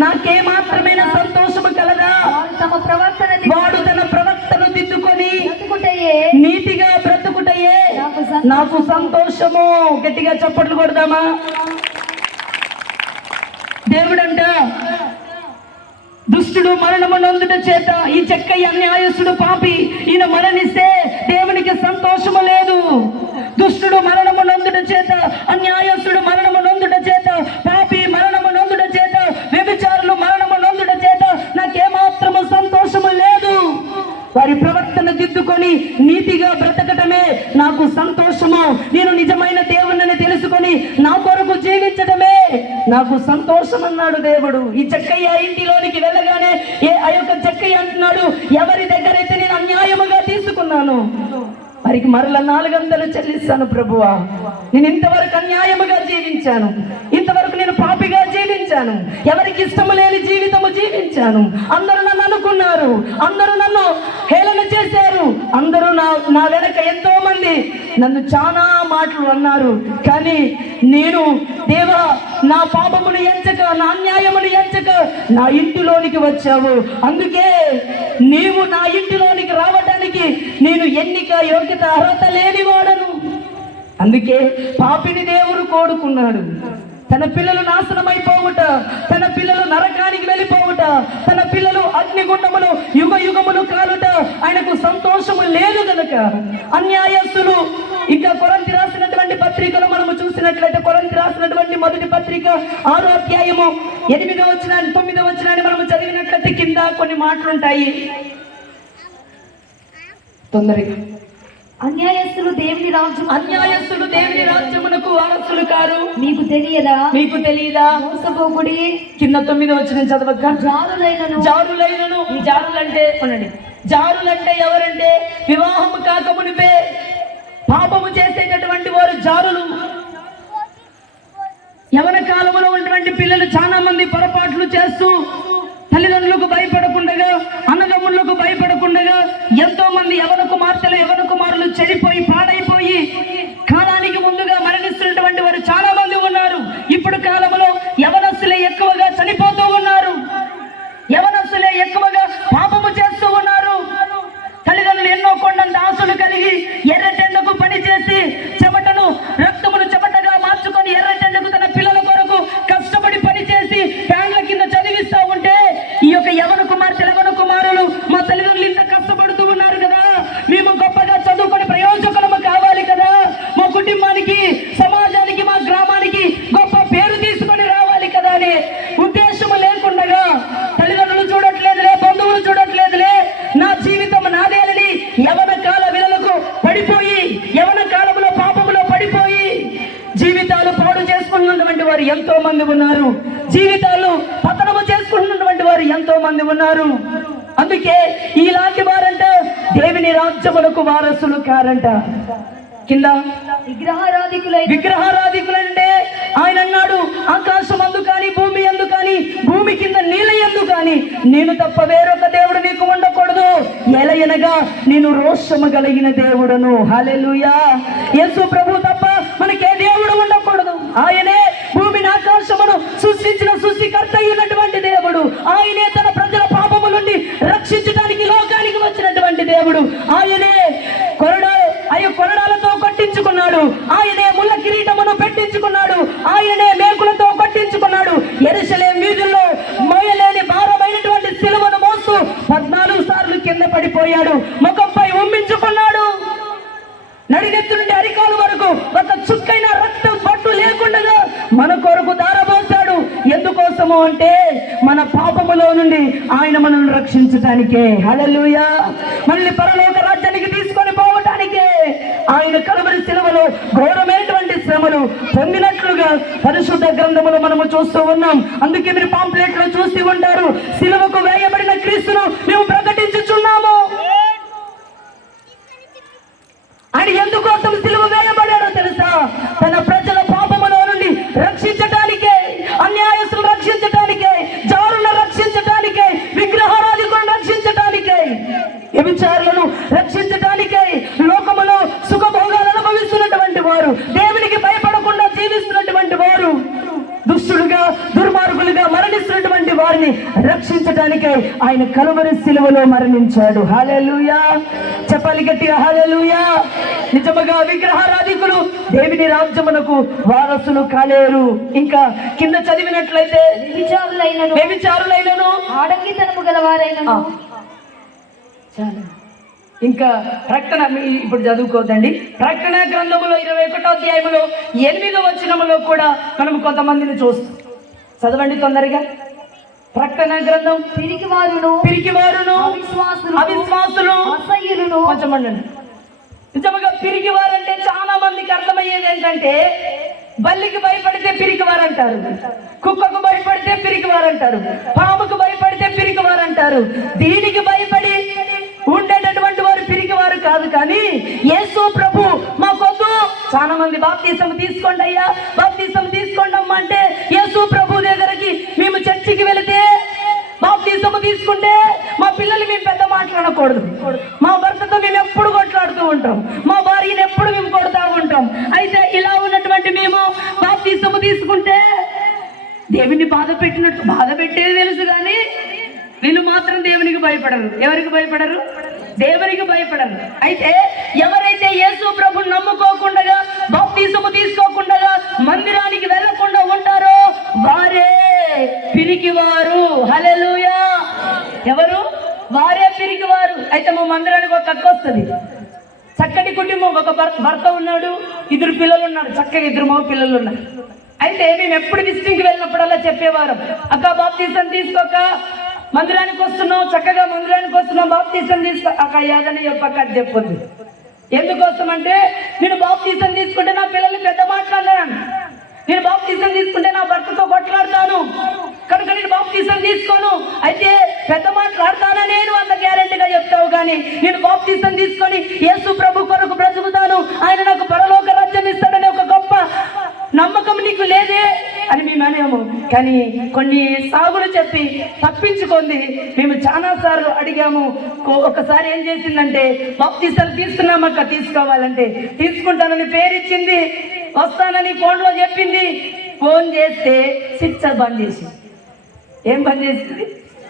నాకేమాత్రమైన సంతోషము కలదా? వాడు తన ప్రవర్తన దిద్దుకొని నీతిగా బ్రతుకుటయే నాకు సంతోషము. గట్టిగా చప్పట్లు కొడదామా? దేవుడంట దుష్టుడు మరణము నందుట చేత ఈ చెక్కయ్య అన్యాయస్తుడు పాపి ఈయన మరణిస్తే దేవునికి సంతోషము లేదు. దుష్టుడు మరణము నందుట చేత, అన్యాయస్తుడు మరణము నందుట చేత, పాపి మరణము నందుట చేత, వ్యభిచారులు మరణము నందుట చేత నాకేమాత్రము సంతోషము లేదు. వారి ప్రవర్తన దిద్దుకొని నీతిగా బ్రతకటమే నాకు సంతోషము. నేను నిజమైన దేవుణ్ణి తెలుసుకొని నా కొరకు జీవించడమే నాకు సంతోషం అన్నాడు దేవుడు. ఈ చెక్కయ్య ఇంటిలోనికి వెళ్ళగానే ఆ యొక్క చెక్కయ్య అంటున్నాడు, ఎవరి దగ్గర అయితే నేను అన్యాయముగా తీసుకున్నాను వారికి మరల 400 చెల్లిస్తాను ప్రభువా. నేను ఇంతవరకు అన్యాయముగా జీవించాను, ఇంతవరకు నేను పాపిగా జీవించాను, ఎవరికి ఇష్టము లేని జీవితము జీవించాను. అందరూ నన్ను అనుకున్నారు, అందరూ నన్ను హేళన చేశారు, అందరూ నా వెనక ఎంతో మంది నన్ను చాలా మాటలు అన్నారు. కానీ నేను దేవా నా పాపమును ఎంచక, నా అన్యాయమును ఎంచక నా ఇంటిలోనికి వచ్చావు. అందుకే నీవు నా ఇంటిలోనికి రావడానికి నేను ఎన్నిక యోగ్యత అర్హత లేనివాడను. అందుకే పాపిని దేవుడు కోరుకున్నాడు. తన పిల్లలు నాశనమైపోవుట, తన పిల్లలు నరకానికి వెళ్ళిపోవుట, తన పిల్లలు అగ్నిగుండములు యుగ యుగములు కాలుట ఆయనకు సంతోషము లేదు కనుక అన్యాయస్తులు. ఇంకా కొరింథీ రాసినటువంటి పత్రికలో మనము చూసినట్లయితే, కొరింథీ రాసినటువంటి మొదటి పత్రిక 6వ అధ్యాయము 8వ వచనాన్ని 9వ వచనాన్ని మనము చదివినట్లయితే కింద కొన్ని మాటలుంటాయి. తొందరగా అన్యాయస్తులు దేవుని రాజ్యమునకు వారసులు కారు. మీకు తెలియదా? మోసపోకుడి. కింద 9వ వచనం చదవక. జారులైనను. ఈ జారులంటే కొనండి. జారులంటే ఎవరంటే వివాహము కాకమునిపే పాపము చేసేటటువంటి వారు జారులు. యవన కాలంలో ఉన్నటువంటి పిల్లలు చాలా మంది పొరపాట్లు చేస్తూ తల్లిదండ్రులకు భయపడకుండగా, అన్నదమ్ములకు భయపడకుండగా ఎంతో మంది యవన కుమారులు చెడిపోయి పాడైపోయి కాలానికి ముందుగా మరణిస్తున్నటువంటి వారు చాలా మంది ఉన్నారు. ఇప్పుడు కాలంలో యవనస్తులే ఎక్కువగా చనిపోతూ ఉన్నారు, యవనస్తులే ఎక్కువగా పాపము చేస్తూ ఉన్నారు. తల్లిదండ్రులు ఎన్నో కొండంత ఆశలు కలిగి ఎర్రటెండకు పనిచేసి చెమటను రక్తమును చెమటగా మార్చుకొని ఎర్రటెండకు తన పిల్లల కొరకు కష్టపడి పనిచేసి ఫ్యాన్ల కింద చదివిస్తూ ఉంటే ఈ యొక్క యవన కుమారులు మా తల్లిదండ్రులు ఇంత కష్టపడుతూ ఉన్నారు కదా, మేము గొప్పగా చదువుకొని ప్రయోజకులము కావాలి కదా, మా కుటుంబానికి, సమాజానికి, మా గ్రామానికి గొప్ప పేరు తీసుకొని రావాలి కదా అనే ఉద్దేశము లేకుండగా తల్లిదండ్రులు చూడట్లేదులే, బంధువులు చూడట్లేదులే, నా జీవితం నాదేలని యవన కాల విలలకు పడిపోయి, యవన కాలంలో పాపములో పడిపోయి జీవితాలు పాడు చేసుకున్నటువంటి వారు ఎంతో మంది ఉన్నారు. జీవితాలు పతనము చేసుకున్నటువంటి వారు ఎంతో మంది ఉన్నారు. అందుకే ఇలాంటి వారంట దేవుని రాజ్యములకు వారసులు కారంట. కింద విగ్రహారాధికులంటే ఆయన అన్నాడు, ఆకాశం అందు కానీ భూమి అందు కానీ భూమి కింద నీళ్ళ యందు కానీ నేను తప్ప వేరొక దేవుడు నీకు ఉండకూడదు. ఎలయనగా నేను రోషము కలిగిన దేవుడను. హల్లెలూయా. యేసు ప్రభు తప్ప మనకే దేవుడు ఉండకూడదు. ఆయనే భూమిని ఆకాశమును సృష్టించిన సృష్టికర్త అయినటువంటి దేవుడు. ఆయనే తన ప్రజల పాపము నుండి రక్షించడానికి లోకానికి వచ్చినటువంటి దేవుడు. ఆయనే కొరడాలతో కొట్టించుకున్నాడు, ఆయనే ముళ్ళ కిరీటమును పెట్టించుకున్నాడు, ఆయనే మేకులతో కొట్టించుకున్నాడు. యెరూషలేము వీధుల్లో మోయలేని భారమైనటువంటి సిలువను మోస్తూ 14 సార్లు కింద పడిపోయాడు, ముఖంపై ఉమ్మించుకున్నాడు. నడినెత్తు నుండి అరికాలు వరకు ఒక చుక్కైన రక్తం పట్టు లేకుండా మన కొరకు దారబోసాడు. ఎందుకోసము అంటే మన పాపములో నుండి ఆయన మనల్ని రక్షించటానికే. హల్లెలూయా. మనల్ని పరలోక రాజ్యానికి తీసుకొని పోవటానికే ఆయన కలువరి శిలువలో ఘోరమైనటువంటి శ్రమలు పొందినట్లుగా పరిశుద్ధ గ్రంథములో మనము చూస్తూ ఉన్నాం. అందుకే మీరు పాంప్లెట్ లో చూస్తూ ఉంటారు, శిలువకు వేయబడిన క్రీస్తును మేము ప్రకటించుచున్నాము. ఆయన ఎందుకోసం సిలువ వేయబడాడో తెలుసా? తన ప్రజల పాపములో నుండి రక్షించటానికే, అన్యాయస్తులను రక్షించటానికే, జారులను రక్షించటానికే, విగ్రహారాధికులను రక్షించటానికే, వ్యభిచారులను రక్షించటానికే, లోకములో సుఖభోగాలు అనుభవిస్తున్నటువంటి వారు, దేవునికి భయపడకుండా జీవిస్తున్నటువంటి వారు, దుష్టులుగా దుర్మార్గులుగా మరణిస్తున్నటువంటి వారిని రక్షించడానికై ఆయన కలువరి సిలువలో మరణించాడు. హల్లెలూయా, చెప్పాలి గట్టిగా హల్లెలూయా. నిజముగా విగ్రహారాధికులు దేవుని రాజ్యమునకు వారసులు కాలేరు. ఇంకా కింద చదివినట్లయితే వ్యభిచారులైనను ఆడంగితనము గలవారైనను. చాలా ఇంకా ప్రకటన ఇప్పుడు చదువుకోదండి. ప్రకటన గ్రంథములో 21వ అధ్యాయములో 8వ వచనములో కూడా మనం కొంతమందిని చూస్తాం. చదవండి తొందరగా. ప్రకటన గ్రంథం పిరికివారును అవిశ్వాసులు అసహ్యులను. కొంచెం అండి. నిజముగా పిరికివారంటే చాలా మందికి అర్థమయ్యేది ఏంటంటే, బల్లికి భయపడితే పిరికివారంటారు, కుక్కకు భయపడితే పిరికివారంటారు, పాముకు భయపడితే పిరికివారంటారు. దీనికి భయపడి ఉండేటటువంటి వారు పిరికివారు కాదు. కానీ యేసు ప్రభు మాకొద్దు, చాలా మంది బాప్తీసం తీసుకోండి అయ్యా, బాప్తీసం తీసుకోండి అమ్మా అంటే యేసు ప్రభు దగ్గరికి మేము చర్చికి వెళితే బాప్తీసం తీసుకుంటే మా పిల్లలు మేము పెద్ద మాట్లాడకూడదు, మా భర్తతో మేము ఎప్పుడు కొట్లాడుతూ ఉంటాం, మా భార్యను ఎప్పుడు మేము కొడుతూ ఉంటాం. అయితే ఇలా ఉన్నటువంటి మేము బాప్తీసం తీసుకుంటే దేవుని బాధ పెట్టేది తెలుసు, కానీ వీళ్ళు మాత్రం దేవునికి భయపడరు. ఎవరికి భయపడరు? దేవునికి భయపడరు. అయితే ఎవరైతే యేసు ప్రభుని నమ్ముకోకుండా బాప్తీసము తీసుకోకుండా మందిరానికి వెళ్ళకుండా ఉంటారో వారే పిరికివారు. హల్లెలూయా. ఎవరు? వారే పిరికివారు. అయితే మా మందిరానికి ఒక అక్క వస్తుంది, చక్కటి కుటుంబం, ఒక భర్త ఉన్నాడు, 2 పిల్లలు ఉన్నారు, చక్కగా 2 మగ పిల్లలు ఉన్నారు. అయితే మేము ఎప్పుడు విజిటింగ్కి వెళ్ళినప్పుడల్లా చెప్పేవారు, అక్క బాప్తీసం తీసుకోక మందిరానికి వస్తున్నావు, చక్కగా మందిరానికి వస్తున్నావు, బాప్తీసం తీసుకో. అక్క యాదని చెప్పక్క, అది చెప్పొద్దు. ఎందుకోసం అంటే నేను బాప్తీసం తీసుకుంటే నా పిల్లలు పెద్ద మాట్లాడతాను, నేను బాప్తీసం తీసుకుంటే నా భర్తతో కొట్లాడతాను, కనుక నేను బాప్తీసం తీసుకోను. అయితే పెద్ద మాట్లాడతానా నేను అంత గ్యారెంటీగా చెప్తావు, కానీ నేను బాప్తీసం తీసుకొని యేసు ప్రభు కొరకు బ్రతుకుతాను, ఆయన నాకు పరలోక రాజ్యం ఇస్తాడనే ఒక గొప్ప నమ్మకం నీకు లేదే అని మేము అనేము. కానీ కొన్ని సాగులు చెప్పి తప్పించుకుంది. మేము చాలా సార్లు అడిగాము. ఒకసారి ఏం చేసిందంటే, బాప్తీసం తీసుకున్నామక్క, తీసుకోవాలంటే తీసుకుంటానని పేరిచ్చింది, వస్తానని ఫోన్లో చెప్పింది. ఫోన్ చేస్తే స్విచ్ బంద్ చేసింది. ఏం బంద్ చేసింది?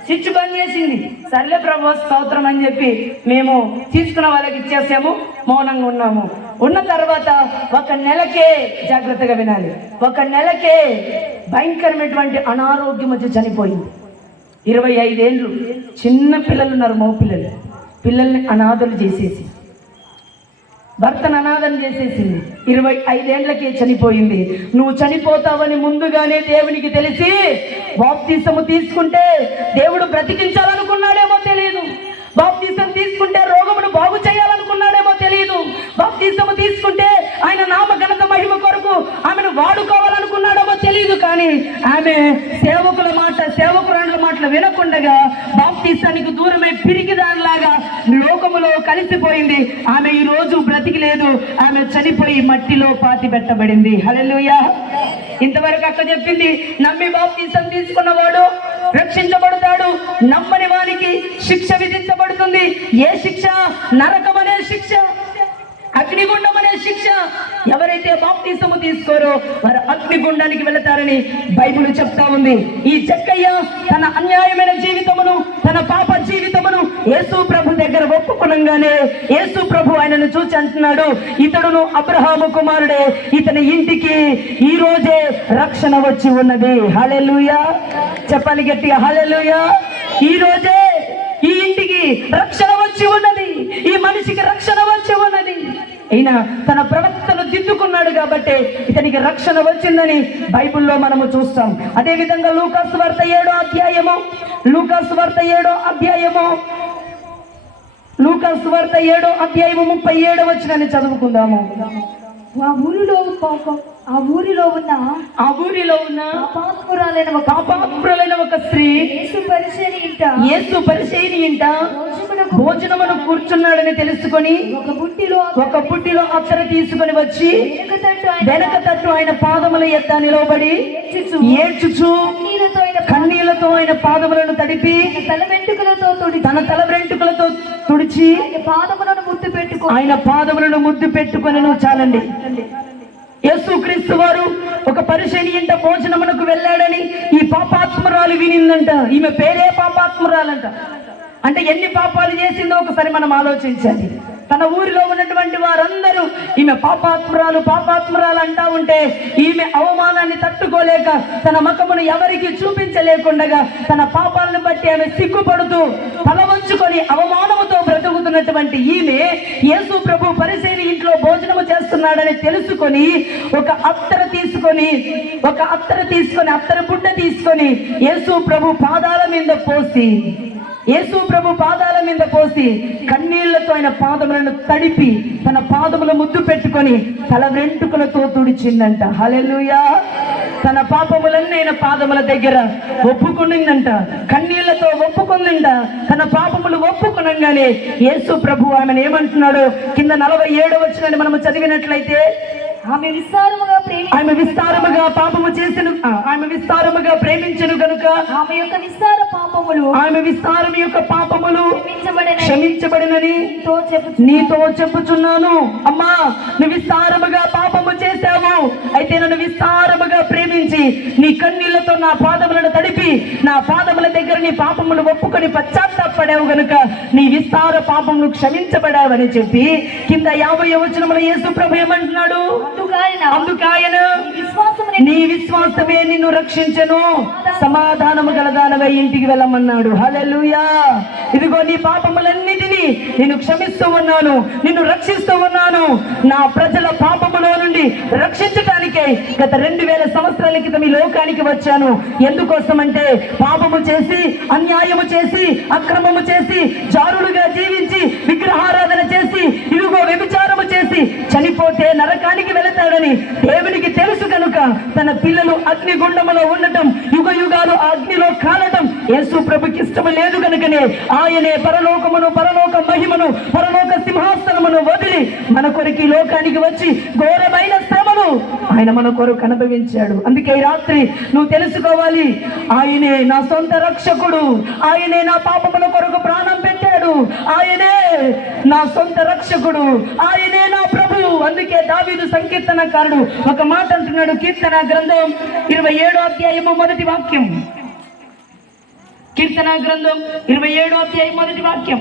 స్విచ్ బంద్ చేసింది. సర్లే ప్రభు స్తోత్రం అని చెప్పి మేము తీసుకున్న వాళ్ళకి ఇచ్చేసాము, మౌనంగా ఉన్నాము. ఉన్న తర్వాత 1 నెలకే, జాగ్రత్తగా వినాలి, 1 నెలకే భయంకరమైనటువంటి అనారోగ్యం వచ్చి చనిపోయింది. 25 ఏళ్ళు, చిన్న పిల్లలు ఉన్నారు, మగ పిల్లల్ని అనాథలు చేసేసి, భర్తను అనాథం చేసేసింది. 25 ఏళ్లకే చనిపోయింది. నువ్వు చనిపోతావని ముందుగానే దేవునికి తెలిసి బాప్తీసము తీసుకుంటే దేవుడు బ్రతికించాలనుకున్నాడేమో తెలియదు, బాప్తీసం తీసుకుంటే రోగమును బాగు చేయాలనుకున్నాడేమో తెలియదు, బాప్తీసము తీసుకుంటే ఆయన నామ ఘనత మహిమ కొరకు ఆమెను వాడుకోవాలనుకున్నాడేమో తెలియదు. కానీ ఆమె సేవకురాండ్ల మాటలు వినకుండగా బాప్తీసానికి దూరమై పిరికిదానిలాగా లోకములో కలిసిపోయింది. ఆమె ఈ రోజు బ్రతికి లేదు, ఆమె చనిపోయి మట్టిలో పాతి పెట్టబడింది. హల్లెలూయా. ఇంతవరకు అక్క చెప్పింది, నమ్మి బాప్తీసం తీసుకున్నవాడు రక్షించబడతాడు, నమ్మని వానికి శిక్ష విధించబడుతుంది. ఏ శిక్ష? నరకం అనే శిక్ష, అగ్నిగుండం అనే శిక్ష. ఎవరైతే బాప్తీసము తీసుకోరో వారు అగ్నిగుండానికి వెళతారని బైబిల్ చెప్తా ఉంది. ఈ జక్కయ్య తన అన్యాయమైన జీవితమును, తన పాప జీవితమును యేసు ప్రభు దగ్గర ఒప్పుకునగానే యేసు ప్రభు ఆయనను చూసి అంటున్నాడు, ఇతడును అబ్రహాము కుమారుడే, ఇతని ఇంటికి ఈ రోజే రక్షణ వచ్చి ఉన్నది. హల్లెలూయా. చెప్పాలి గట్టిగా హల్లెలూయా. ఈ రోజే ఈ ఇంటికి రక్షణ వచ్చి ఉన్నది, ఈ మనిషికి రక్షణ వచ్చి ఉన్నది. ఈయన తన ప్రవక్తను దిద్దుకున్నాడు కాబట్టి ఇతనికి రక్షణ వచ్చిందని బైబిల్లో మనము చూస్తాం. అదే విధంగా లూకాసు వార్త 7వ అధ్యాయము 37వ వచనాన్ని చదువుకుందాము. ఆ ఊరిలో ఉన్న పాపాత్మురాలైన ఒక స్త్రీ యేసు పరిచయని ఇంట భోజనమును కూర్చున్నాడని తెలుసుకొని ఒక బుట్టిలో అత్తర తీసుకొని వచ్చి వెనక తట్టు ఆయన పాదముల ఎద్ద నిలబడి ఏడ్చుచు కన్నీళ్లతో ఆయన పాదములను తడిపి తన తల వెంట్రుకలతో తుడిచి ఆయన పాదములను ముద్దు పెట్టుకొని చాలండి. యేసుక్రీస్తు వారు ఒక పరిశీలి ఇంట భోజనమునకు వెళ్ళాడని ఈ పాపాత్మురాలు వినిందంట. ఈమె పేరే పాపాత్మురాలంట. అంటే ఎన్ని పాపాలు చేసిందో ఒకసారి మనం ఆలోచించాలి. తన ఊరిలో ఉన్నటువంటి వారందరూ ఈమె పాపాత్మురాలు అంటా ఉంటే ఈమె అవమానాన్ని తట్టుకోలేక తన ముఖమును ఎవరికి చూపించలేకుండగా తన పాపాలను బట్టి ఆమె సిగ్గుపడుతూ తల వంచుకొని అవమానముతో బ్రతుకుతున్నటువంటి ఈమె యేసు ప్రభు పరిసయ్యుని ఇంట్లో భోజనము చేస్తున్నాడని తెలుసుకొని ఒక అత్తర తీసుకొని అత్తర బుడ్డ తీసుకొని యేసు ప్రభు పాదాల మీద పోసి కన్నీళ్లతో ఆయన పాదములను తడిపి తన పాదముల ముద్దు పెట్టుకొని తల వెంట్రుకలతో తుడిచిందంట. హల్లెలూయా. తన పాపములన్నీ ఆయన పాదముల దగ్గర ఒప్పుకునిందంట, కన్నీళ్లతో ఒప్పుకుందంట. తన పాపములు ఒప్పుకునగానే యేసు ప్రభు ఆమెను ఏమంటున్నాడు? కింద 47వ వచనాన్ని మనము చదివినట్లయితే, ఆమె విస్తారముగా పాపము చేసెను, ఆమె విస్తారముగా ప్రేమించెను గనుక ఆమె విస్తారము యొక్క పాపములు క్షమించబడినని నీతో చెప్పుచున్నాను. అమ్మా, నువ్వు విస్తారముగా పాపము చేశావు, అయితే నన్ను విస్తారముగా ప్రేమించి నీ కన్నీళ్లతో నా పాదములను తడిపి నా పాదముల దగ్గర నీ పాపములు ఒప్పుకొని పశ్చాత్తాపడావు గనుక నీ విస్తార పాపములు క్షమించబడావని చెప్పి కింద 50వ వచనములో యేసు ప్రభు ఏమంటున్నాడు? అందుకాయన నీ విశ్వాసమే నిన్ను రక్షించెను, సమాధానము గలదానవై ఇంటికి వెళ్ళమన్నాడు. హల్లెలూయా. ఇదిగో నీ పాపములన్నిటినీ నేను క్షమిస్తూ ఉన్నాను, నిన్ను రక్షిస్తూ ఉన్నాను. నా ప్రజల పాపములో నుండి రక్షించటానికే గత 2000 సంవత్సరాల క్రితం ఈ లోకానికి వచ్చాను. ఎందుకోసమంటే పాపము చేసి, అన్యాయము చేసి, అక్రమము చేసి, జారులుగా జీవించి, విగ్రహారాధన చేసి, ఇదిగో వ్యభిచారము చేసి చనిపోతే నరకానికి వెళతాడని దేవునికి తెలుసు కనుక తన పిల్లలు అగ్నిగుండములో ఉండటం, యుగ యుగాలు అగ్నిలో కాలటం యేసు ప్రభుకి ఇష్టం లేదు కనుకనే ఆయనే పరలోకమును, పరలోక మహిమను, పరలోక సింహాసనమును వదిలి మన కొరకు లోకానికి వచ్చి ఘోరమైన శ్రమను ఆయన మన కొరకు అనుభవించాడు. అందుకే ఈ రాత్రి నువ్వు తెలుసుకోవాలి, ఆయనే నా సొంత రక్షకుడు, ఆయనే నా పాపముల కొరకు ప్రాణం పెట్టాడు, ఆయనే నా సొంత రక్షకుడు, ఆయనే నా ప్రభు. అందుకే దావీదు సంకీర్తనకారుడు ఒక మాట అంటున్నాడు. కీర్తన గ్రంథం 27వ అధ్యాయము మొదటి వాక్యం. కీర్తన గ్రంథం 27వ అధ్యాయం మొదటి వాక్యం.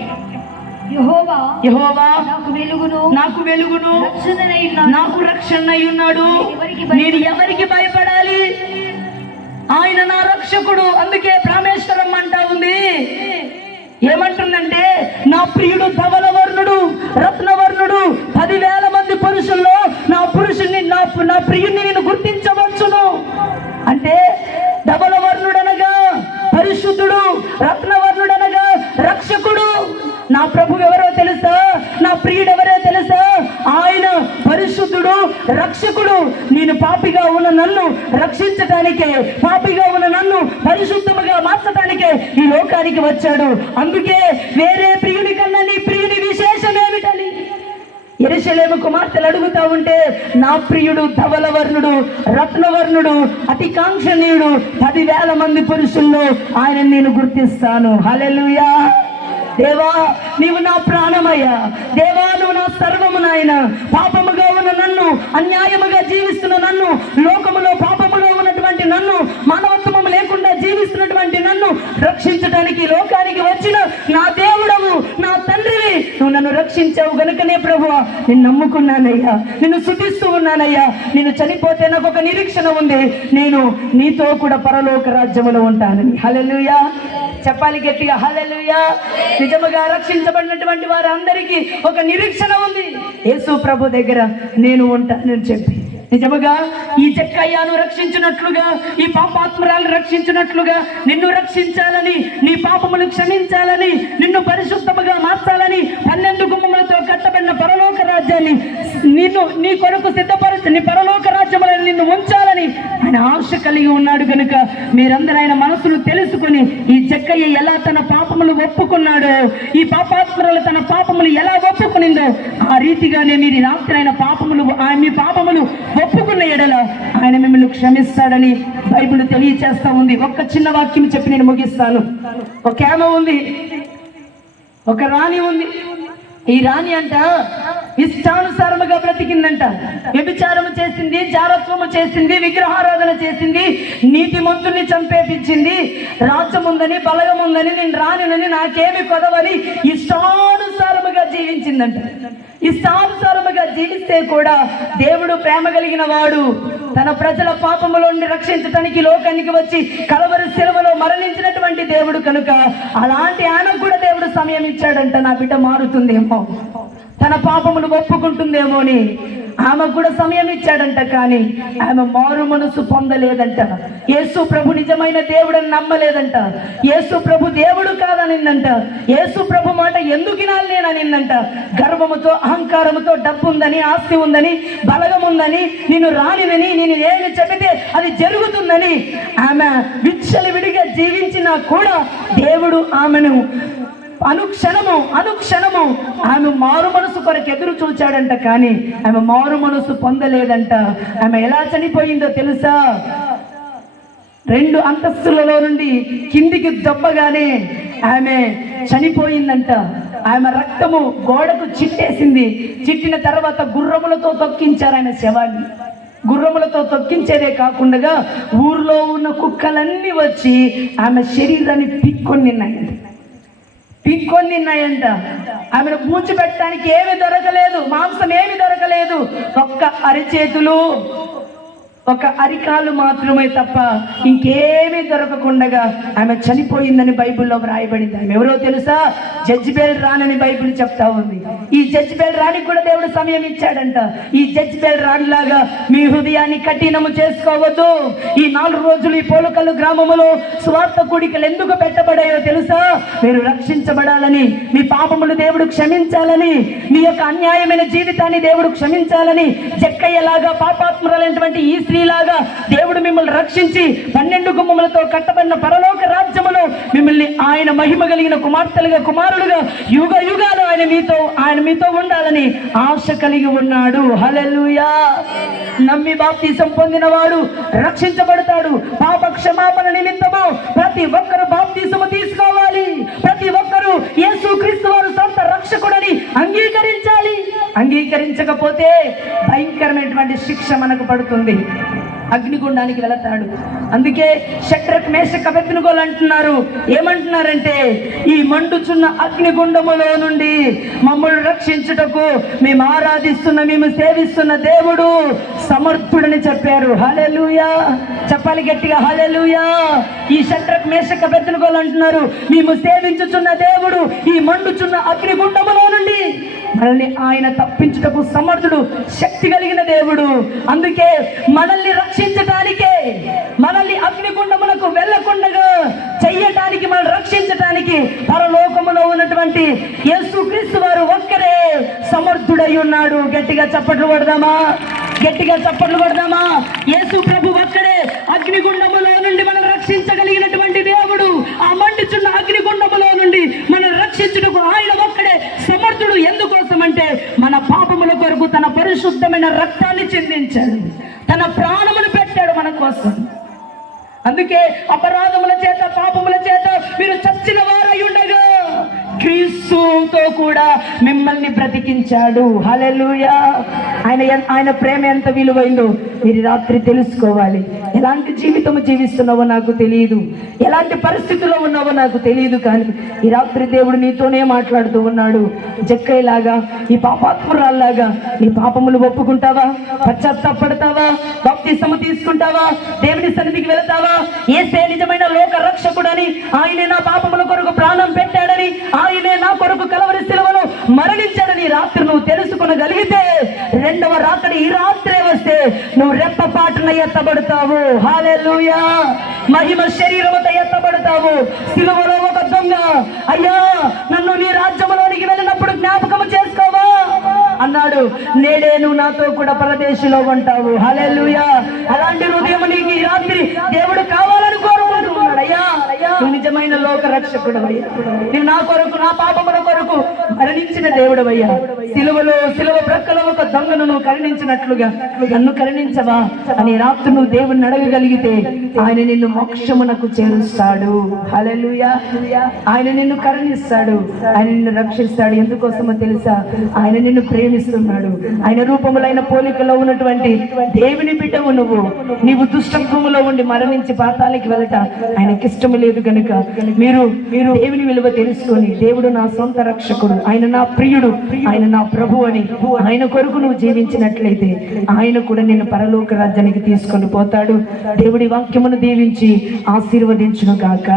యెహోవా నాకు వెలుగును నాకు రక్షణై ఉన్నాడు, నేను ఎవరికి భయపడాలి? ఆయన నా రక్షకుడు. అందుకే ప్రామేశ్వరం అంటా ఉంది, ఏమంటుందంటే నా ప్రియుడు ధవలవర్ణుడు, రత్నవర్ణుడు, 10,000 మంది పురుషుల్లో నా ప్రియుడిని నేను గుర్తించవచ్చును. అంటే ధవలవర్ణుడనగా పరిశుద్ధుడు, రత్నవర్ణుడనగా రక్షకుడు. నా ప్రభు ఎవరో తెలుసా? నా ప్రియుడు ఎవరో తెలుసా? ఆయన పరిశుద్ధుడు, రక్షకుడు. నేను పాపిగా ఉన్న నన్ను రక్షించటానికే, పాపిగా ఉన్న నన్ను పరిశుద్ధముగా మార్చడానికే ఈ లోకానికి వచ్చాడు. అందుకే వేరే ప్రియుని కన్నా నీ ప్రియుని విశేషం ఏమిటని యెరూషలేము కుమార్తెలు అడుగుతా ఉంటే, నా ప్రియుడు ధవలవర్ణుడు, రత్నవర్ణుడు, అతి కాంక్షణీయుడు, 10,000 మంది పురుషుల్లో ఆయన నేను గుర్తిస్తాను. హల్లెలూయా. దేవా, నీవు నా ప్రాణమయ్యా, దేవా నువ్వు నా సర్వము నాయన. పాపముగా ఉన్న నన్ను, అన్యాయముగా జీవిస్తున్న నన్ను, లోకములో పాపములో ఉన్నటువంటి నన్ను, మానవత్వము లేకుండా జీవిస్తున్నటువంటి నన్ను రక్షించడానికి లోకానికి వచ్చిన నా దేవుడవు, నా తండ్రివి. నువ్వు నన్ను రక్షించావు గనుకనే ప్రభువా నేను నమ్ముకున్నానయ్యా, నిన్ను స్తుతిస్తూ ఉన్నానయ్యా. నేను చనిపోతే నాకు ఒక నిరీక్షణ ఉంది, నేను నీతో కూడా పరలోక రాజ్యములో ఉంటానని. హల్లెలూయా. చెప్పాలి గట్టిగా, హల్లెలూయా. నిజముగా రక్షించబడినటువంటి వారందరికీ ఒక నిరీక్షణ ఉంది, యేసు ప్రభు దగ్గర నేను ఉంటానని చెప్పి. నిజముగా ఈ చెక్కయ్యను రక్షించినట్లుగా, ఈ పాపాత్మరాలు రక్షించినట్లుగా నిన్ను రక్షించాలని, నీ పాపములు క్షమించాలని, నిన్ను పరిశుద్ధముగా మార్చాలని, 12 గుమ్మములతో కట్టబడిన పరలోక రాజ్యాన్ని నీ కొరకు సిద్ధపరచి నీ పరలోక రాజ్యములో నిన్ను ఉంచాలని ఆయన ఆశ కలిగి ఉన్నాడు కనుక మీరందరూ ఆయన మనసును తెలుసుకుని ఈ చెక్కయ్య ఎలా తన పాపములు ఒప్పుకున్నాడో, ఈ పాపాత్మరాలు తన పాపములు ఎలా ఒప్పుకునిందో ఆ రీతిగానే మీరు రాత్రి ఆయన మీ పాపములు ఒప్పుకున్న ఎడల ఆయన మిమ్మల్ని క్షమిస్తాడని బైబిల్ తెలియచేస్తా ఉంది. ఒక్క చిన్న వాక్యం చెప్పి నేను ముగిస్తాను. ఒక ఆమె ఉంది, ఒక రాణి ఉంది. ఈ రాణి అంట ఇష్టానుసారముగా బ్రతికిందంట. వ్యభిచారము చేసింది, జారత్వము చేసింది, విగ్రహారాధన చేసింది, నీతిమంతుల్ని చంపేపించింది. రాజ్యముందని, బలగముందని, నేను రానినని, నాకేమి కొదవని ఇష్టానుసారముగా జీవించిందంట. ఇష్టానుసారముగా జీవిస్తే కూడా దేవుడు ప్రేమ కలిగిన వాడు, తన ప్రజల పాపముల నుండి రక్షించటానికి లోకానికి వచ్చి కలవరి శిలువలో మరణించినటువంటి దేవుడు కనుక అలాంటి ఆయనకు కూడా దేవుడు సమయం ఇచ్చాడంట. నా బిడ్డ మారుతుందేమో, తన పాపములు ఒప్పుకుంటుందేమో అని ఆమెకు కూడా సమయం ఇచ్చాడంట. కానీ ఆమె మారు మనసు పొందలేదంట. యేసు ప్రభు నిజమైన దేవుడని నమ్మలేదంట. యేసు ప్రభు దేవుడు కాదనిందంట. యేసు ప్రభు మాట ఎందుకు వినాలి నేననిందంట. గర్వముతో, అహంకారముతో, డబ్బు ఉందని, ఆస్తి ఉందని, బలగం ఉందని, నేను రానినని, నేను ఏమి చెబితే అది జరుగుతుందని ఆమె విచ్చలవిడిగా జీవించినా కూడా దేవుడు ఆమెను అనుక్షణము ఆమె మారు మనసు కొరకు ఎదురు చూచాడంట. కానీ ఆమె మారు మనసు పొందలేదంట. ఆమె ఎలా చనిపోయిందో తెలుసా? 2 అంతస్తులలో నుండి కిందికి దెబ్బగానే ఆమె చనిపోయిందంట. ఆమె రక్తము గోడకు చిట్టేసింది. చిట్టిన తర్వాత గుర్రములతో తొక్కించారు ఆమె శవాన్ని. గుర్రములతో తొక్కించేదే కాకుండా ఊర్లో ఉన్న కుక్కలన్నీ వచ్చి ఆమె శరీరాన్ని పీక్కొని తిన్నాయంట. ఆమెను పూడ్చిపెట్టడానికి ఏమి దొరకలేదు, మాంసం ఏమి దొరకలేదు. ఒక్క అరిచేతులు, ఒక అరికాలు మాత్రమే తప్ప ఇంకేమీ దొరకకుండా ఆమె చనిపోయిందని బైబిల్లో వ్రాయబడింది. ఆమె ఎవరో తెలుసా? జెజబెల్ రాణి బైబిల్ చెప్తా ఉంది. ఈ జెజబెల్ రాణికి కూడా దేవుడు సమయం ఇచ్చాడంట. ఈ జెజబెల్ రాణిలాగా మీ హృదయాన్ని కఠినము చేసుకోవద్దు. ఈ 4 రోజులు ఈ పోలుకల్లు గ్రామములో స్వార్థ కూడికలు ఎందుకు పెట్టబడాయో తెలుసా? మీరు రక్షించబడాలని, మీ పాపములు దేవుడు క్షమించాలని, మీ యొక్క అన్యాయమైన జీవితాన్ని దేవుడు క్షమించాలని, జక్కయ్యలాగా పాపాత్మురాలైనటువంటి ఈ స్త్రీలాగా దేవుడు మిమ్మల్ని రక్షించి 12 గుమ్మములతో కట్టబడిన పరలోక రాజ్యములో మిమ్మల్ని ఆయన మహిమ కలిగిన కుమార్తెలుగా, కుమారులుగా యుగ యుగాలు ఆయన మీతో ఉండాలని ఆశ కలిగి ఉన్నాడు. హల్లెలూయా. నమ్మి బాప్తిసం పొందినవాడు రక్షించబడతాడు. పాప క్షమాపణ నిమిత్తము ప్రతి ఒక్కరు బాప్తిసము తీసుకోవాలి. ప్రతి ఒక్కరు యేసుక్రీస్తు వారు సొంత రక్షకుడని అంగీకరించాలి. అంగీకరించకపోతే భయంకరమైనటువంటి శిక్ష మనకు పడుతుంది. అగ్నిగుండానికి వెళతాడు. అందుకే షడ్రక్ మేషక్ అబేద్నెగోలు అంటున్నారు, ఏమంటున్నారంటే, ఈ మండుచున్న అగ్నిగుండములో నుండి మమ్మల్ని రక్షించుటకు మేము ఆరాధిస్తున్న, మేము సేవిస్తున్న దేవుడు సమర్థుడని చెప్పారు. హల్లెలూయా. చెప్పాలి గట్టిగా, హల్లెలూయా. ఈ షడ్రక్ మేషక్ అబేద్నెగోలు అంటున్నారు, మేము సేవించుచున్న దేవుడు ఈ మండుచున్న అగ్నిగుండములో నుండి మనల్ని ఆయన తప్పించుటకు సమర్థుడు, శక్తి కలిగిన దేవుడు. అందుకే మనల్ని రక్షించటానికే, మనల్ని అగ్నిగుండములకు వెళ్ళకుండా చెయ్యటానికి, మనల్ని రక్షించటానికి పరలోకములో ఉన్నటువంటి యేసుక్రీస్తు వారు ఒక్కరే సమర్థుడై ఉన్నాడు. గట్టిగా చప్పట్లు కొడదామా? గట్టిగా చప్పట్లు కొడదామా? యేసు ప్రభు ఒక్కడే అగ్నిగుండములో నుండి మనం రక్షించగలిగినటువంటి దేవుడు. ఆ మండుచున్న అగ్నిగుండములో నుండి మనం రక్షించుటకు ఆయన ఒక్కడే సమర్థుడు. ఎందుకోసమంటే మన పాపముల కొరకు తన పరిశుద్ధమైన రక్తాన్ని చిందించాడు, తన ప్రాణమును పెట్టాడు మన కోసం. అందుకే అపరాధముల చేత, పాపముల చేత మీరు చచ్చిన వారై ఉండగా క్రీస్తుతో కూడా మిమ్మల్ని బ్రతికించాడు. హల్లెలూయా. ఆయన ప్రేమ ఎంత విలువైందో మీరు రాత్రి తెలుసుకోవాలి. ఎలాంటి జీవితం జీవిస్తున్నావో నాకు తెలియదు, ఎలాంటి పరిస్థితుల్లో ఉన్నావో నాకు తెలియదు, కానీ ఈ రాత్రి దేవుడు నీతోనే మాట్లాడుతూ ఉన్నాడు. జక్కయ్యలాగా, ఈ పాపాత్మురాల్లాగా నీ పాపములు ఒప్పుకుంటావా? పశ్చాత్తాపడతావా? బాప్తిసము తీసుకుంటావా? దేవుని సన్నిధికి వెళతావా? యేసే నిజమైన లోక రక్షకుడని, ఆయనే నా పాపముల కొరకు ప్రాణం పెట్టాడని, ఆయనే నా కొరకు కలవరి శిలువలో మరణించాడని రాత్రి నువ్వు తెలుసుకునగలిగితే, 2వ రాత్రి ఈ రాత్రే వస్తే నువ్వు రెప్పపాటున ఎత్తబడతావు. హల్లెలూయా. మహిమ శరీరముతో ఎత్తబడతావు. శిలువలో ఒక దొంగ, అయ్యా నన్ను నీ రాజ్యములోనికి వెళ్ళినప్పుడు జ్ఞాపకము చేసుకోవా అన్నాడు. నేడే నువ్వు నాతో కూడా పరదేశిలో ఉంటావు. హల్లెలూయా. అలాంటి హృదయం నీకు ఈ రాత్రి దేవుడు కావాలని కోరుకుంటున్నాడు. అయ్యా నువ్వు నిజమైన లోక రక్షకుడు అయ్యా. నువ్వు నా కొరకు, నా పాపముల కొరకు మరణించిన దేవుడు అయ్యా. సిలువ ప్రక్కలో ఒక దొంగను నువ్వు కరుణించినట్లుగా నన్ను కరుణించవా అని రాత్రి నువ్వు దేవుణ్ణి అడగగలిగితే ఆయన నిన్ను మోక్షమునకు చేరుస్తాడు. హల్లెలూయా. ఆయన నిన్ను కరుణిస్తాడు, ఆయన నిన్ను రక్షిస్తాడు. ఎందుకోసమో తెలుసా? ఆయన నిన్ను ప్రేమిస్తున్నాడు. ఆయన రూపములైన పోలికలో ఉన్నటువంటి దేవుని బిడ్డవు నీవు దుష్టత్వములో ఉండి మరణించి పాతాళానికి వెళ్ళట ఆయనకి ఇష్టం లేదు కనుక మీరు దేవుని విలువ తెలుసుకొని, దేవుడు నా సొంత రక్షకుడు, ఆయన నా ప్రియుడు, ఆయన నా ప్రభు అని ఆయన కొరకు నువ్వు జీవించినట్లయితే ఆయన కూడా నిన్ను పరలోక రాజ్యానికి తీసుకొని పోతాడు. దేవుడి వాక్యమును దీవించి ఆశీర్వదించును గాక.